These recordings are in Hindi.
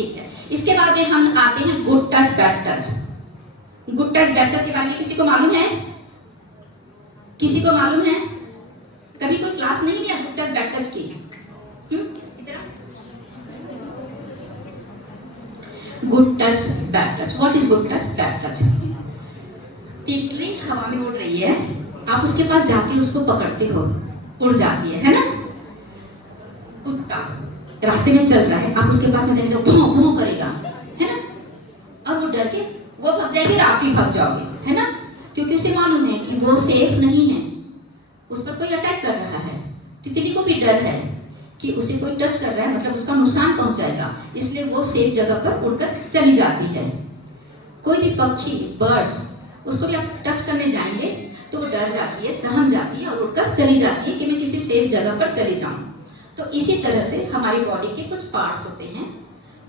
ठीक है, इसके बाद में हम आते हैं good touch bad touch. Good touch bad touch के बारे में किसी को मालूम है? किसी को मालूम है? कभी कोई क्लास नहीं लिया गुड टच बैड टच की? Good touch bad touch, what is good touch bad touch? तितली हवा में उड़ रही है, आप उसके पास जाके उसको पकड़ते हो, उड़ जाती है ना? कुत्ता रास्ते में चल रहा है, आप उसके पास में जाएंगे तो भौं भौं करेगा, है ना? और वो डर के वो भाग जाएगी और आप भी भाग जाओगे, है ना? क्योंकि उसे मालूम है कि वो सेफ नहीं है, उस पर कोई अटैक कर रहा है। तितली को भी डर है कि उसे कोई टच कर रहा है, मतलब उसका नुकसान पहुंचाएगा, इसलिए वो सेफ जगह पर उड़कर चली जाती है। कोई भी पक्षी, बर्ड्स, उसको भी आप टच करने जाएंगे तो वो डर जाती है, सहम जाती है और उड़कर चली जाती है कि मैं किसी सेफ जगह पर चली जाऊं। तो इसी तरह से हमारी बॉडी के कुछ पार्ट्स होते हैं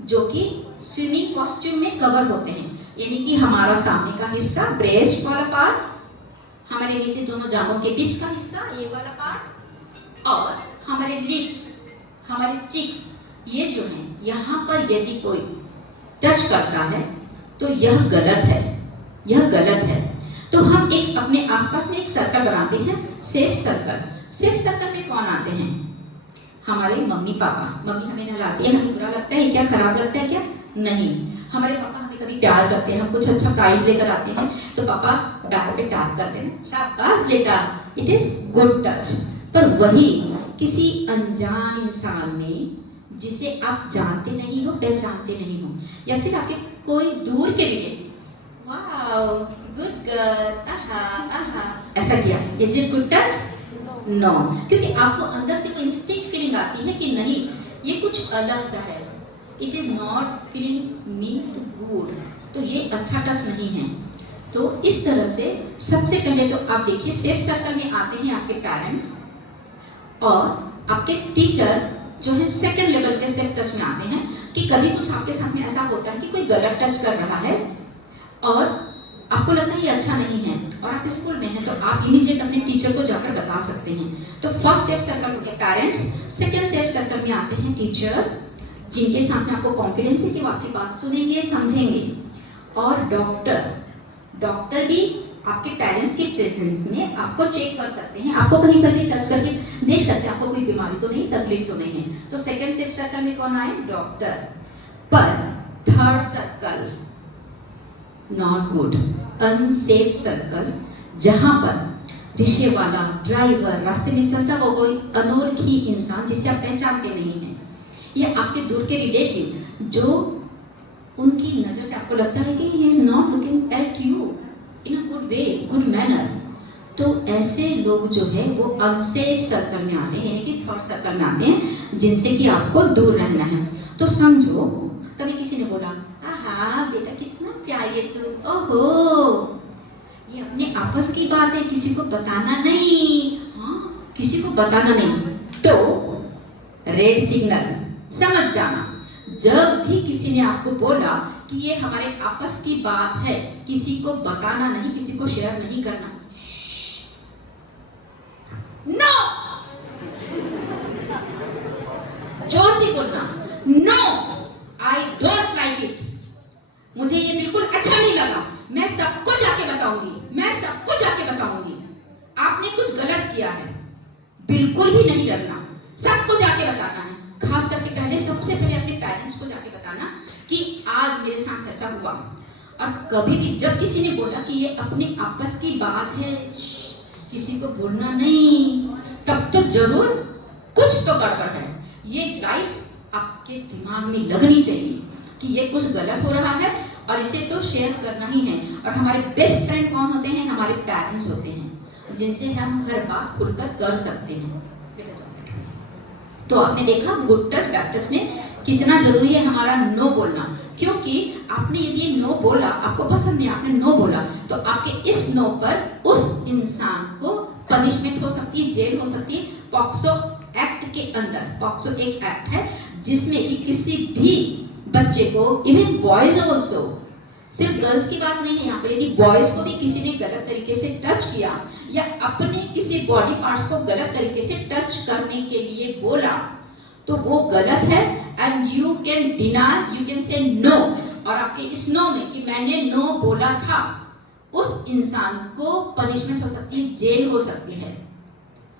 जो कि स्विमिंग कॉस्ट्यूम में कवर होते हैं, यानी कि हमारा सामने का हिस्सा, ब्रेस्ट वाला पार्ट, हमारे नीचे दोनों जांघों के बीच का हिस्सा, ये वाला पार्ट, और हमारे लिप्स, हमारे चिक्स, ये जो है यहाँ पर यदि कोई टच करता है तो यह गलत है, यह गलत है। तो हम एक अपने आसपास में एक सर्कल बनाते हैं, सेफ सर्कल। सेफ सर्कल में कौन आते हैं? हमारे मम्मी पापा। मम्मी हमें नहलाती है, हमें बुरा लगता है क्या, खराब लगता है क्या? नहीं। हमारे पापा हमें कभी प्यार करते हैं, हम कुछ अच्छा प्राइज लेकर आते हैं तो पापा बैक पे टैप करते हैं, शाबाश बेटा, इट इज गुड टच। पर वही किसी अनजान इंसान ने, जिसे आप जानते नहीं हो, पहचानते नहीं हो, या फिर आपके कोई दूर के लिए, वाओ गुड गर्ल, आहा आहा, ऐसा किया, is it good touch? No, क्योंकि आपको अंदर से कोई इंस्टिंक्ट फीलिंग आती है कि नहीं, ये कुछ अलग सा है, it is not feeling me too good, तो ये अच्छा टच नहीं है। तो इस तरह से सबसे पहले तो आप देखिए, सेफ सर्कल में आते हैं आपके पेरेंट्स और आपके टीचर जो है सेकंड लेवल के सेफ टच में आते हैं। कि कभी कुछ आपके साथ में ऐसा होता है कि कोई गलत टच कर रहा है और आपको लगता है ये अच्छा नहीं है, और आप स्कूल में हैं तो आप इमीडिएट अपने टीचर को जाकर बता सकते हैं। तो फर्स्ट सेफ सर्कल हो गया पेरेंट्स, सेकंड सेफ सर्कल में आते हैं टीचर, जिनके सामने आपको कॉन्फिडेंस है कि वो आपकी बात सुनेंगे, समझेंगे, और डॉक्टर। डॉक्टर भी आपके पेरेंट्स के प्रेजेंस में आपको चेक कर सकते हैं, आपको कहीं पर भी टच करके देख सकते हैं आपको कोई बीमारी तो नहीं, तकलीफ तो नहीं है। तो सेकंड सेफ सर्कल में कौन आए? डॉक्टर। पर third circle not good, unsafe circle, जहां पर रिक्शे वाला, ड्राइवर, रास्ते में चलता वो कोई अनोखी इंसान जिसे आप पहचानते नहीं हैं, या आपके दूर के रिलेटिव जो उनकी नजर से आपको लगता है कि he is not looking at you in a good way, good manner, तो ऐसे लोग जो है वो अनसेफ सर्कल में आते हैं, यानी कि थर्ड सर्कल में आते हैं, जिनसे कि आपको दूर रहना है। तो समझो कभी किसी ने बोला, आहा बेटा कितना प्यारी है तू, ओहो, ये अपने आपस की बात है, किसी को बताना नहीं, हाँ किसी को बताना नहीं, तो रेड सिग्नल, समझ जाना। जब भी किसी ने आपको बोला कि ये हमारे आपस की बात है, किसी को बताना नहीं, किसी को शेयर नहीं करना, नो, जोर से बोलना, no, I don't like it, मुझे ये बिल्कुल अच्छा नहीं लगा, मैं सबको जाके बताऊंगी, मैं सबको जाके बताऊंगी, आपने कुछ गलत किया है। बिल्कुल भी नहीं डरना, सबको जाके बताना है। खास करके पहले, सबसे पहले अपने पेरेंट्स को जाके बताना कि आज मेरे साथ ऐसा हुआ। और कभी भी जब किसी ने बोला कि ये अपने आपस की बात है, किसी को बोलना नहीं, तब तो जरूर कुछ तो गड़बड़ है। ये लाइट आपके दिमाग में लगनी चाहिए कि ये कुछ गलत हो रहा है और इसे तो शेयर करना ही है। और हमारे बेस्ट फ्रेंड कौन होते हैं? हमारे पेरेंट्स होते हैं, जिनसे हम हर बात खुलकर कर सकते हैं। तो आपने देखा गुड टच बैड टच में कितना जरूरी है हमारा नो बोलना, क्योंकि आपने यदि नो बोला, आपको पसंद नहीं, आपने नो बोला, तो आपके इस नो पर उस इंसान को पनिशमेंट हो सकती है, जेल हो सकती है। पॉक्सो एक्ट के अंदर, पॉक्सो एक एक्ट है जिसमें कि किसी भी बच्चे को, इवन बॉयज ऑल्सो, सिर्फ गर्ल्स की बात नहीं है यहाँ पर, यदि बॉयज को भी किसी ने गलत तरीके से टच किया या अपने किसी बॉडी पार्ट्स को गलत तरीके से टच करने के लिए बोला, तो वो गलत है and you can deny, you can say no, और आपके इस नो में कि मैंने नो बोला था, उस इंसान को पनिशमेंट हो सकती है, जेल हो सकती है।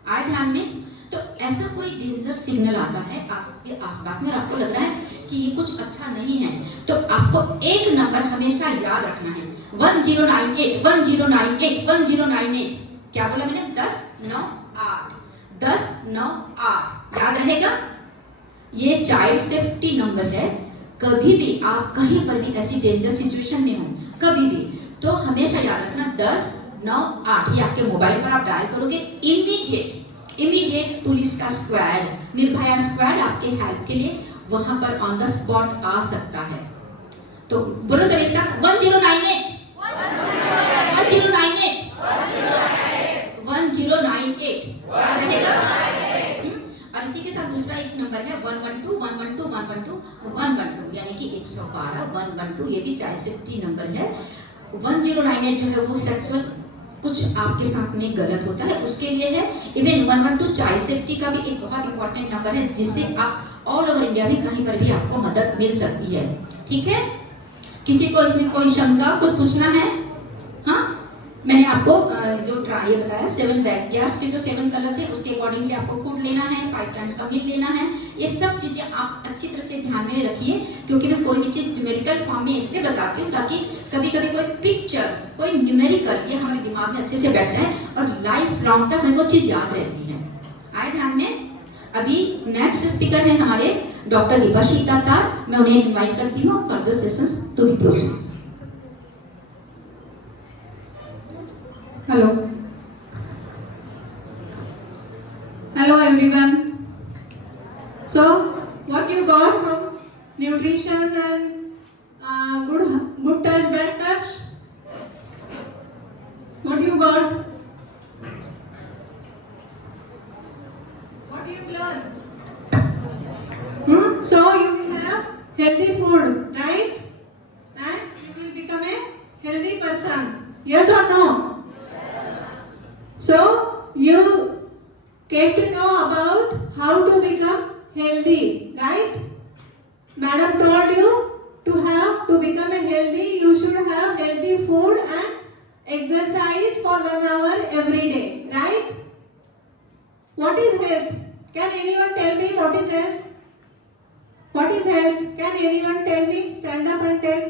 आए ध्यान में? तो ऐसा कोई डेंजर सिग्नल आता है आपके आसपास में और आपको लग रहा है कि ये कुछ अच्छा नहीं है, तो आपको एक नंबर हमेशा याद रखना है, 1098 1098 1098। क्या बोला मैंने? 1098 1098, याद रहेगा? ये चाइल्ड सेफ्टी नंबर है। कभी भी आप कहीं पर भी ऐसी डेंजर सिचुएशन में हो, कभी भी, तो हमेशा याद रखना 1098। ये आपके मोबाइल पर आप डायल करोगे, इमीडिएट पुलिस का स्क्वाड, निर्भया स्क्वाड आपके हेल्प के लिए वहां पर ऑन द स्पॉट आ सकता है। तो बोलो सर एक साथ, 1098 1098 1098, याद रहेगा? और इसी के साथ दूसरा एक नंबर है 112 112 112 112, यानी कि 112 112, ये भी चाइल्ड सेफ्टी नंबर है। 1098 जो है वो सेक्सुअल कुछ आपके साथ में गलत होता है उसके लिए है। इवन 112 चाइल्ड सेफ्टी का भी एक बहुत इंपॉर्टेंट नंबर है, जिससे आप ऑल ओवर इंडिया में कहीं पर भी आपको मदद मिल सकती है। ठीक है? किसी को इसमें कोई शंका, कुछ पूछना है? हाँ, मैंने आपको जो ये बताया 7 बैकयार्ड्स के जो 7 कलर्स है उसके अकॉर्डिंगली आपको फूड लेना है, 5 टाइम्स का मील लेना है। ये सब चीजें आप अच्छी तरह से ध्यान में रखिए, क्योंकि मैं कोई भी चीज न्यूमेरिकल फॉर्म में इसलिए बताती हूँ ताकि कभी कभी कोई पिक्चर, कोई न्यूमेरिकल, ये हमारे दिमाग में अच्छे से बैठता है और लाइफ लॉन्ग तक हमें वो चीज याद रहती है। आए ध्यान में? अभी नेक्स्ट स्पीकर है हमारे डॉक्टर दीपाश्री तातार, मैं उन्हें इन्वाइट करती हूँ for the sessions to be proceed. Hello everyone. So what you got from nutrition and good touch, bad touch? What you got? What you learn? So you will have healthy food, right? And you will become a healthy person. Yes or no? So you get to know about how to become healthy, right? Madam told you to become a healthy, you should have healthy food and exercise for 1 hour every day, right? What is health? Can anyone tell me what is health? What is health? Can anyone tell me? Stand up and tell.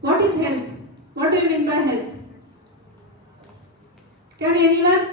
What is health? What do you mean by health? Can anyone?